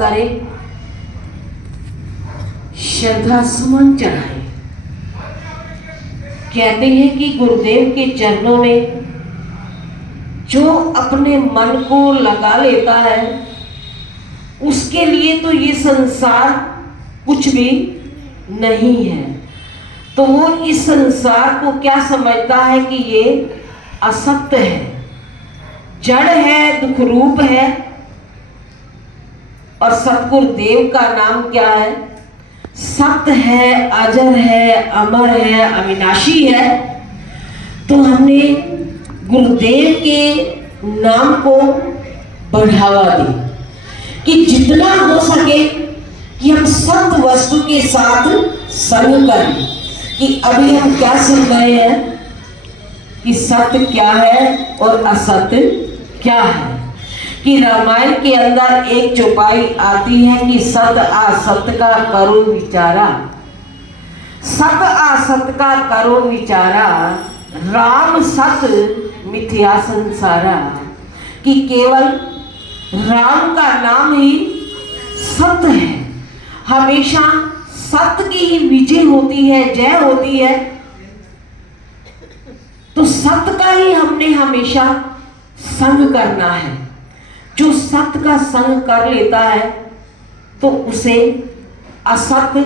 करें, श्रद्धा सुमन चढ़ाएं। कहते हैं कि गुरुदेव के चरणों में जो अपने मन को लगा लेता है उसके लिए तो ये संसार कुछ भी नहीं है। तो वो इस संसार को क्या समझता है कि ये असत्य है, जड़ है, दुख रूप है। और सतगुरुदेव का नाम क्या है? सत्य है, अजर है, अमर है, अविनाशी है। तो हमने गुरुदेव के नाम को बढ़ावा दी कि जितना हो सके कि हम सत्य वस्तु के साथ संग करें। कि अभी हम क्या सुन रहे हैं कि सत्य क्या है और असत्य क्या है। कि रामायण के अंदर एक चौपाई आती है कि सत्य असत्य का करो विचारा, सत्य असत्य का करो विचारा, राम सत्य मिथ्या संसारा। कि केवल राम का नाम ही सत्य है, हमेशा सत्य की ही विजय होती है, जय होती है। तो सत्य का ही हमने हमेशा संग करना है। जो सत्य का संग कर लेता है तो उसे असत्य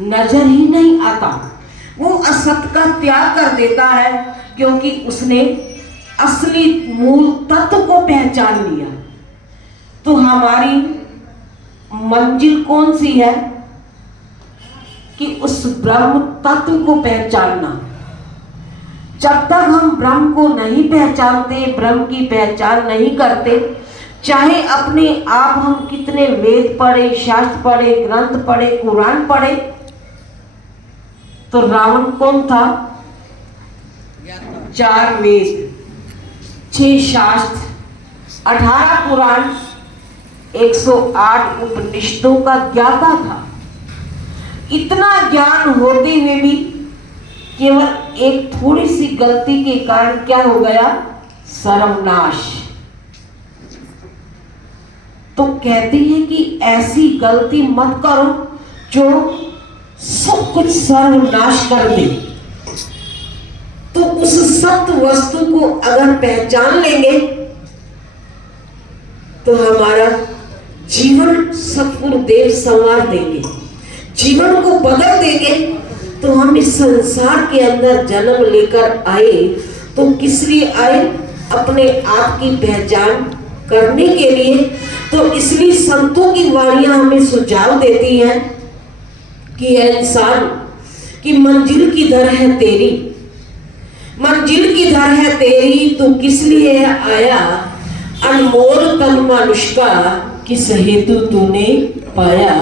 नजर ही नहीं आता, वो असत्य का त्याग कर देता है, क्योंकि उसने असली मूल तत्व को पहचान लिया। तो हमारी मंजिल कौन सी है कि उस ब्रह्म तत्व को पहचानना। जब तक हम ब्रह्म को नहीं पहचानते, ब्रह्म की पहचान नहीं करते, चाहे अपने आप हम कितने वेद पढ़े, शास्त्र पढ़े, ग्रंथ पढ़े, कुरान पढ़े। तो रावण कौन था? 4 वेद, 6 शास्त्र, 18 पुराण, 108 उपनिषदों का ज्ञाता था। इतना ज्ञान होते हुए भी केवल एक थोड़ी सी गलती के कारण क्या हो गया? सर्वनाश। तो कहते हैं कि ऐसी गलती मत करो जो सब कुछ सर्वनाश कर दे। तो उस सत्य वस्तु को अगर पहचान लेंगे तो हमारा जीवन सतगुरुदेव संवार देंगे, जीवन को बदल देंगे। तो हम इस संसार के अंदर जन्म लेकर आए तो किस लिए आए? अपने आप की पहचान करने के लिए। तो इसलिए संतों की वाणियां हमें सुझाव देती हैं कि इंसान की मंजिल किधर है तेरी, मंजिल किधर है तेरी, तो किस लिए आया? अनमोल तन मनुष्य का किस हेतु तूने पाया।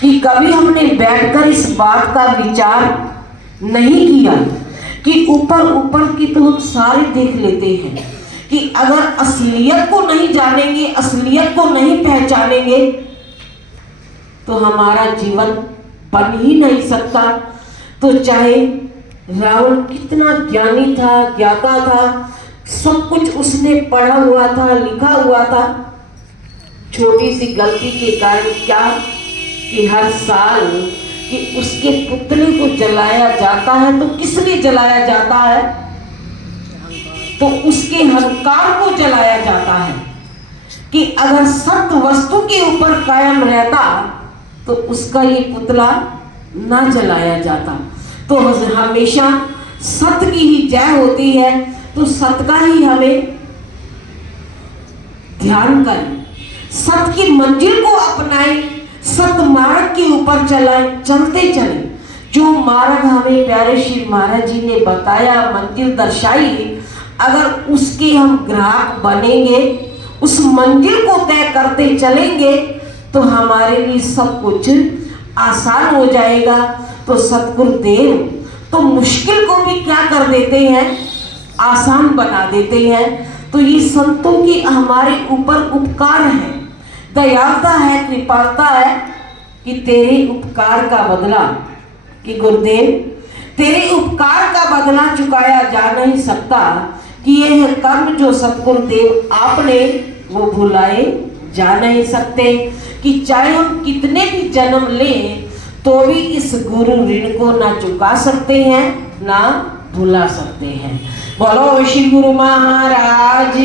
कि कभी हमने बैठकर इस बात का विचार नहीं किया कि ऊपर ऊपर की तो हम सारे देख लेते हैं कि अगर असलियत को नहीं जानेंगे, असलियत को नहीं पहचानेंगे तो हमारा जीवन बन ही नहीं सकता। तो चाहे रावण कितना ज्ञानी था, ज्ञाता था, सब कुछ उसने पढ़ा हुआ था, लिखा हुआ था, छोटी सी गलती के कारण क्या कि हर साल कि उसके पुतले को जलाया जाता है। तो किस लिए जलाया जाता है? तो उसके अहंकार को जलाया जाता है। कि अगर सत्य वस्तु के ऊपर कायम रहता तो उसका ये पुतला ना जलाया जाता। तो हमेशा सत्य की ही जय होती है। तो सत्य का ही हमें ध्यान करें, सत्य की मंजिल को अपनाएं, सत्य मार्ग के ऊपर चलते चले। जो मार्ग हमें प्यारे श्री महाराज जी ने बताया, मंजिल दर्शाई, अगर उसके हम ग्राहक बनेंगे, उस मंजिल को तय करते चलेंगे तो हमारे लिए सब कुछ आसान हो जाएगा। तो सतगुरुदेव तो मुश्किल को भी क्या कर देते हैं? आसान बना देते हैं। तो ये संतों की हमारे ऊपर उपकार है, दयालुता है, कृपालुता है कि तेरे उपकार का बदला, कि गुरुदेव तेरे उपकार का बदला चुकाया जा नहीं सकता। कि यह कर्म जो सतगुरुदेव आपने वो भुलाए जा नहीं सकते। कि चाहे हम कितने भी जन्म लें तो भी इस गुरु ऋण को ना चुका सकते हैं ना भुला सकते हैं। बोलो श्री गुरु महाराज